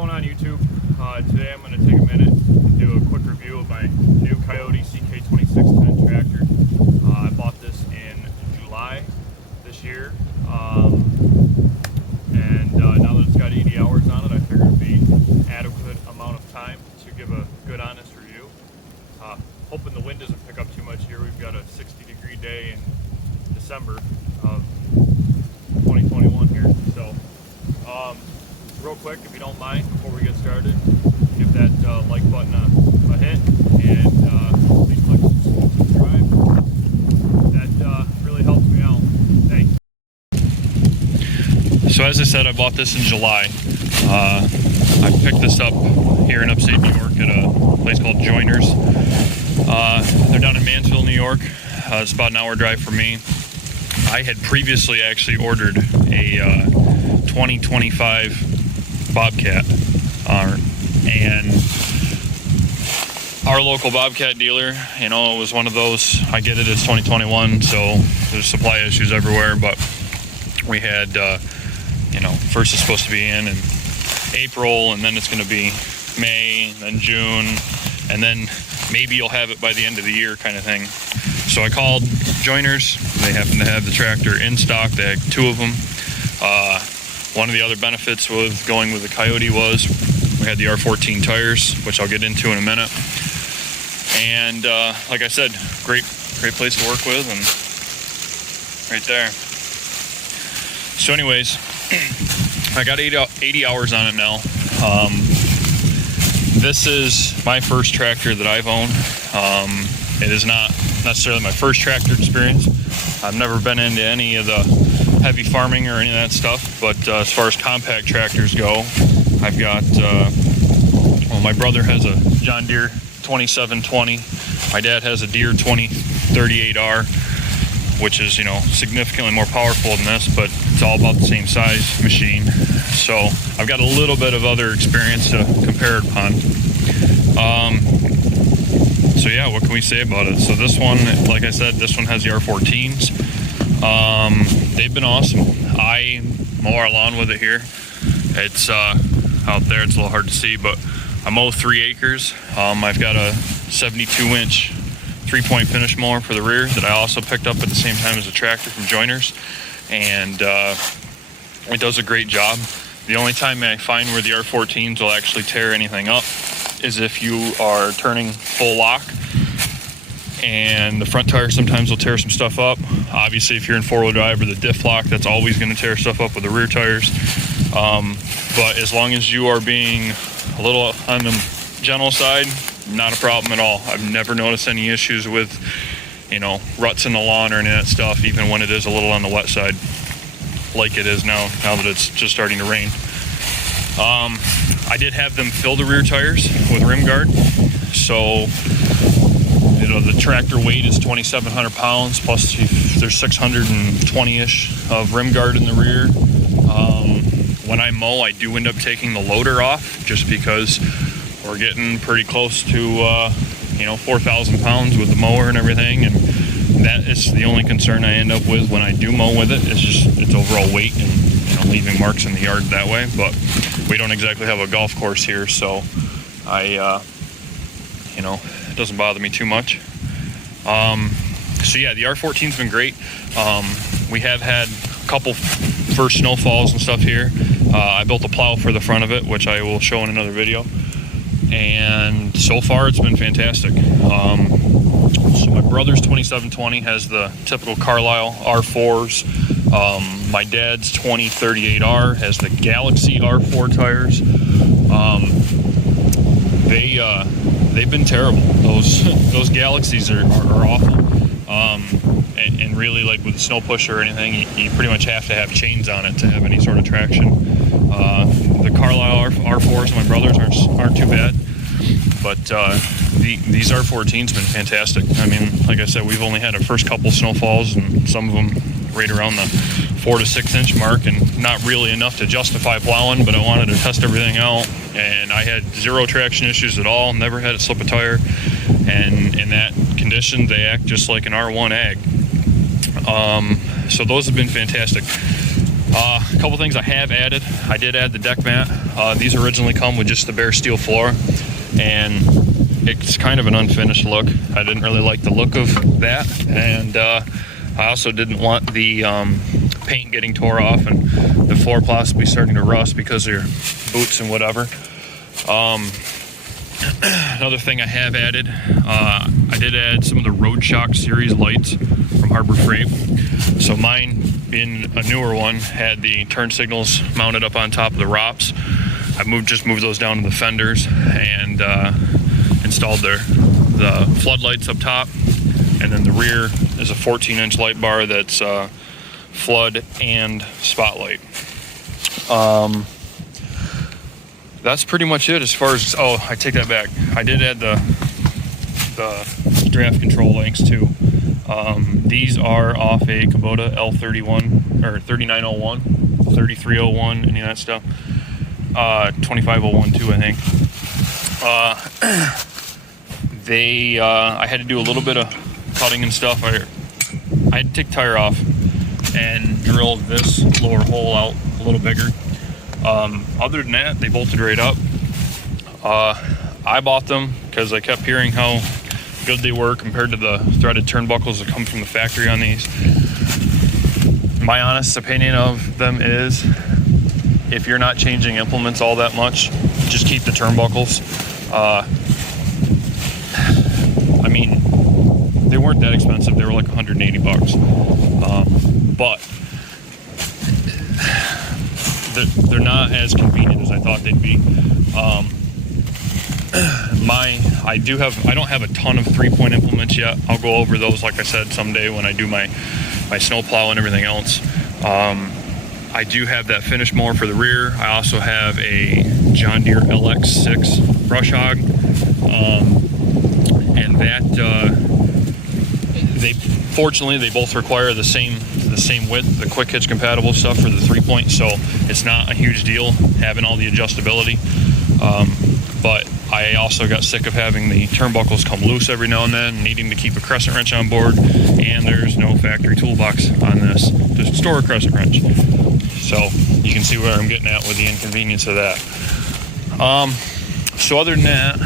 going on YouTube? Today I'm going to take a minute and do a quick review of my new Kioti CK2610 tractor. I bought this in July this year, and now that it's got 80 hours on it, I figured it'd be adequate amount of time to give a good, honest review. Hoping the wind doesn't pick up too much here. We've got a 60-degree day in December of 2021 here, so real quick, if you don't mind, before we get started, give that like button a hit, and please like and subscribe. That really helps me out. Thanks. So as I said, I bought this in July. I picked this up here in upstate New York at a place called Joiners. They're down in Mansville, New York. It's about an hour drive from me. I had previously actually ordered a 2025 Bobcat, and our local Bobcat dealer, you know, it was one of those, I get it, it's 2021, so there's supply issues everywhere, but we had, you know, first it's supposed to be in April, and then it's going to be May, and then June, and then maybe you'll have it by the end of the year kind of thing. So I called Joiners. They happen to have the tractor in stock. They had two of them. One of the other benefits with going with the Kioti was we had the R14 tires, which I'll get into in a minute. And like I said, great place to work with, and right there. So anyways, I got 80 hours on it now. This is my first tractor that I've owned. It is not necessarily my first tractor experience. I've never been into any of the heavy farming or any of that stuff, but as far as compact tractors go, I've got, well, my brother has a John Deere 2720. My dad has a Deere 2038R, which is, you know, significantly more powerful than this, but it's all about the same size machine. So I've got a little bit of other experience to compare it upon. So yeah, what can we say about it? So this one, like I said, this one has the R14s. They've been awesome. I mow our lawn with it here. It's out there, it's a little hard to see, but I mow 3 acres. I've got a 72-inch 3-point finish mower for the rear that I also picked up at the same time as a tractor from Joiners, and it does a great job. The only time I find where the R14s will actually tear anything up is if you are turning full lock, and the front tire sometimes will tear some stuff up. Obviously, if you're in 4-wheel drive or the diff lock, that's always going to tear stuff up with the rear tires. But as long as you are being a little on the gentle side, not a problem at all. I've never noticed any issues with, you know, ruts in the lawn or any of that stuff, even when it is a little on the wet side, like it is now that it's just starting to rain. I did have them fill the rear tires with rim guard, so you know the tractor weight is 2,700 pounds, plus there's 620-ish of rim guard in the rear. When I mow, I do end up taking the loader off, just because we're getting pretty close to you know, 4,000 pounds with the mower and everything, and that is the only concern I end up with when I do mow with it. It's just its overall weight and, you know, leaving marks in the yard that way. But we don't exactly have a golf course here, so I you know, it doesn't bother me too much. So yeah, the R14's been great. We have had a couple first snowfalls and stuff here. I built a plow for the front of it, which I will show in another video, and so far it's been fantastic. So my brother's 2720 has the typical Carlisle R4s. My dad's 2038R has the Galaxy R4 tires. They've been terrible. Those Galaxies are awful. And really, like with the snow pusher or anything, you pretty much have to have chains on it to have any sort of traction. The Carlisle R4s, my brothers, aren't too bad, but these R14's been fantastic. I mean, like I said, we've only had our first couple snowfalls, and some of them right around the 4 to 6 inch mark, and not really enough to justify plowing, but I wanted to test everything out, and I had zero traction issues at all, never had it slip a tire, and in that condition, they act just like an R1 ag. So those have been fantastic. A couple things I have added. I did add the deck mat. These originally come with just the bare steel floor, and it's kind of an unfinished look. I didn't really like the look of that, and I also didn't want the paint getting tore off and the floor possibly starting to rust because of your boots and whatever. Another thing I have added, I did add some of the Roadshock series lights from Harbor Freight. So mine, being a newer one, had the turn signals mounted up on top of the ROPS. I just moved those down to the fenders and installed the floodlights up top, and then the rear is a 14-inch light bar that's flood and spotlight. That's pretty much it as far as, oh, I take that back. I did add the draft control links too. These are off a Kubota L31 or 3901, 3301, any of that stuff. 2501 too, I think. I had to do a little bit of cutting and stuff. I had to take the tire off and drilled this lower hole out a little bigger. Other than that, they bolted right up. I bought them because I kept hearing how good they were compared to the threaded turnbuckles that come from the factory on these. My honest opinion of them is, if you're not changing implements all that much, just keep the turnbuckles. I mean, they weren't that expensive. They were like 180 bucks. But they're not as convenient as I thought they'd be. I don't have a ton of 3-point implements yet. I'll go over those, like I said, someday when I do my snow plow and everything else. I do have that finish mower for the rear. I also have a John Deere LX6 brush hog, and that fortunately they both require the same width, the quick hitch compatible stuff for the 3-point, so it's not a huge deal having all the adjustability. But I also got sick of having the turnbuckles come loose every now and then, needing to keep a crescent wrench on board, and there's no factory toolbox on this to store a crescent wrench. So you can see where I'm getting at with the inconvenience of that. So other than that,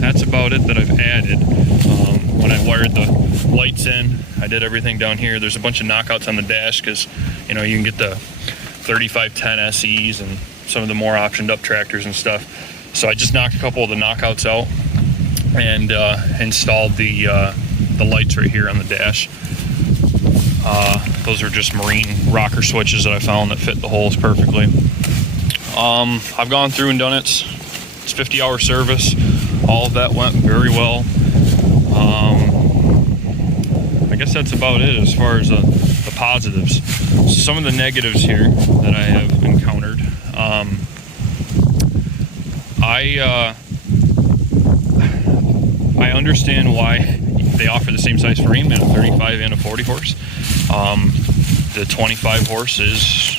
that's about it that I've added. When I wired the lights in, I did everything down here. There's a bunch of knockouts on the dash because, you can get the 3510 SEs and some of the more optioned up tractors and stuff. So I just knocked a couple of the knockouts out and installed the lights right here on the dash. Those are just marine rocker switches that I found that fit the holes perfectly. I've gone through and done it. It's 50-hour service. All of that went very well. I guess that's about it as far as the positives. Some of the negatives here that I have encountered. I understand why they offer the same size frame in a 35 and a 40 horse. The 25 horse is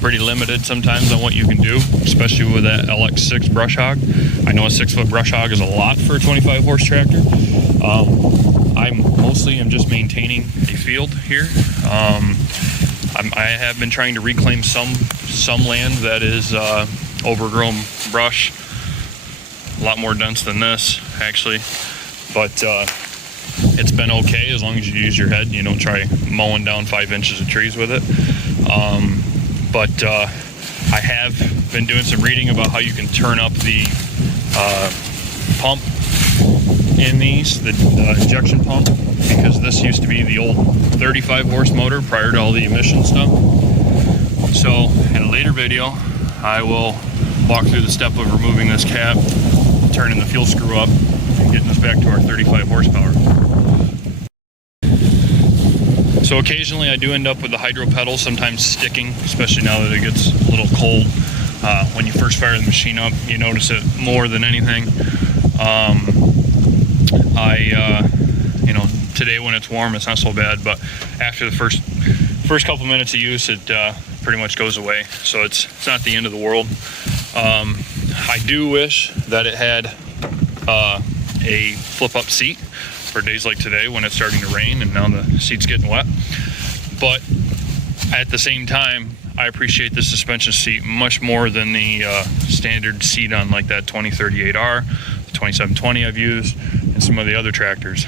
pretty limited sometimes on what you can do, especially with that LX6 brush hog. I know a 6-foot brush hog is a lot for a 25 horse tractor. I mostly am just maintaining a field here. I have been trying to reclaim some land that is overgrown brush, a lot more dense than this actually, but it's been okay as long as you use your head. You don't try mowing down 5 inches of trees with it. But I have been doing some reading about how you can turn up the pump in these, the injection pump, because this used to be the old 35 horse motor prior to all the emission stuff. So in a later video, I will walk through the step of removing this cap, turning the fuel screw up, and getting us back to our 35 horsepower. So occasionally I do end up with the hydro pedals sometimes sticking, especially now that it gets a little cold. When you first fire the machine up, you notice it more than anything. Today when it's warm, it's not so bad, but after the first couple minutes of use, it pretty much goes away. So it's not the end of the world. I do wish that it had a flip-up seat for days like today when it's starting to rain and now the seat's getting wet. But at the same time, I appreciate the suspension seat much more than the standard seat on like that 2038R, the 2720 I've used, and some of the other tractors.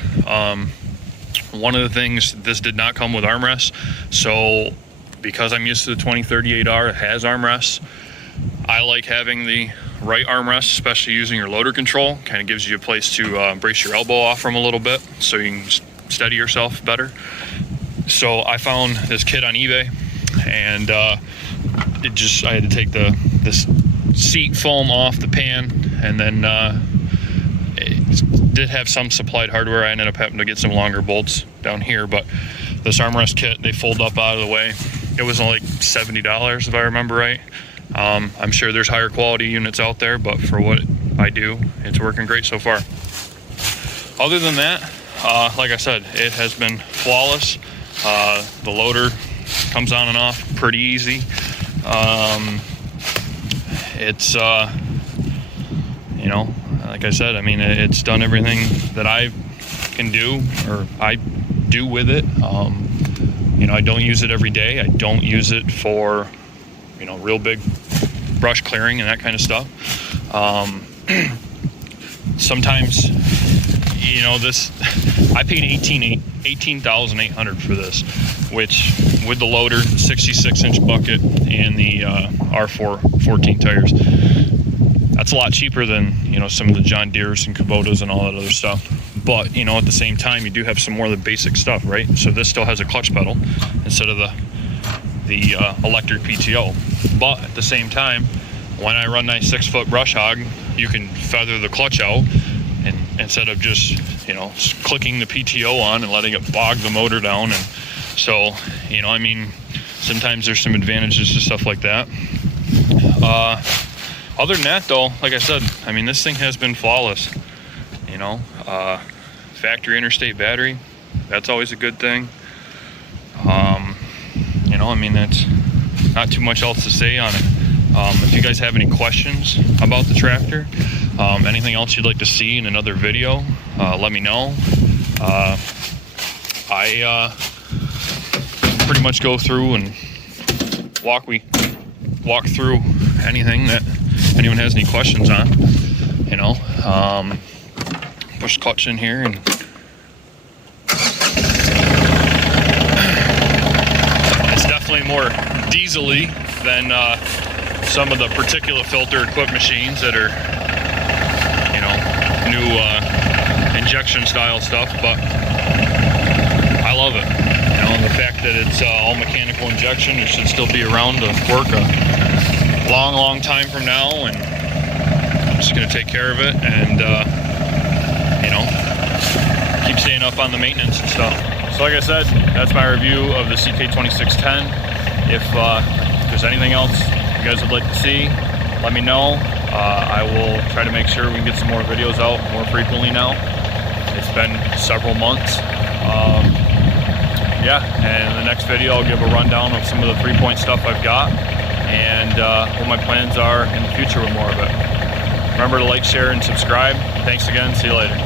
One of the things, this did not come with armrests, so because I'm used to the 2038R, it has armrests. I like having the right armrest, especially using your loader control. Kind of gives you a place to brace your elbow off from a little bit, so you can steady yourself better. So I found this kit on eBay, and I had to take this seat foam off the pan, and then it did have some supplied hardware. I ended up having to get some longer bolts down here, but this armrest kit, they fold up out of the way. It was only like $70 if I remember right. I'm sure there's higher quality units out there, but for what I do, it's working great so far. Other than that, like I said, it has been flawless. The loader comes on and off pretty easy. It's you know, like I said, I mean, it's done everything that I can do, or I do with it. You know, I don't use it every day. I don't use it for, you know, real big brush clearing and that kind of stuff. Sometimes, you know, this, I paid $18,800 for this, which with the loader, 66-inch bucket, and the R4 14 tires, that's a lot cheaper than, you know, some of the John Deeres and Kubotas and all that other stuff. But, you know, at the same time, you do have some more of the basic stuff, right? So this still has a clutch pedal instead of the electric PTO. But at the same time, when I run that 6-foot brush hog, you can feather the clutch out, and instead of just, you know, clicking the PTO on and letting it bog the motor down. And so, you know, I mean, sometimes there's some advantages to stuff like that. Other than that, though, like I said, I mean, this thing has been flawless. You know, factory interstate battery, that's always a good thing. You know, I mean, that's not too much else to say on it. If you guys have any questions about the tractor, anything else you'd like to see in another video, let me know. I pretty much go through and walk through anything that anyone has any questions on. You know, push clutch in here, and it's definitely more diesel-y than some of the particulate filter equipped machines that are, you know, new injection style stuff, but I love it. You know, and the fact that it's all mechanical injection, it should still be around to work a long time from now, and I'm just going to take care of it and you know, keep staying up on the maintenance and stuff. So like I said, that's my review of the CK2610. If there's anything else you guys would like to see, let me know. I will try to make sure we can get some more videos out more frequently now. It's been several months. Yeah, and in the next video I'll give a rundown of some of the 3-point stuff I've got, and what my plans are in the future with more of it. Remember to like, share, and subscribe. Thanks again. See you later.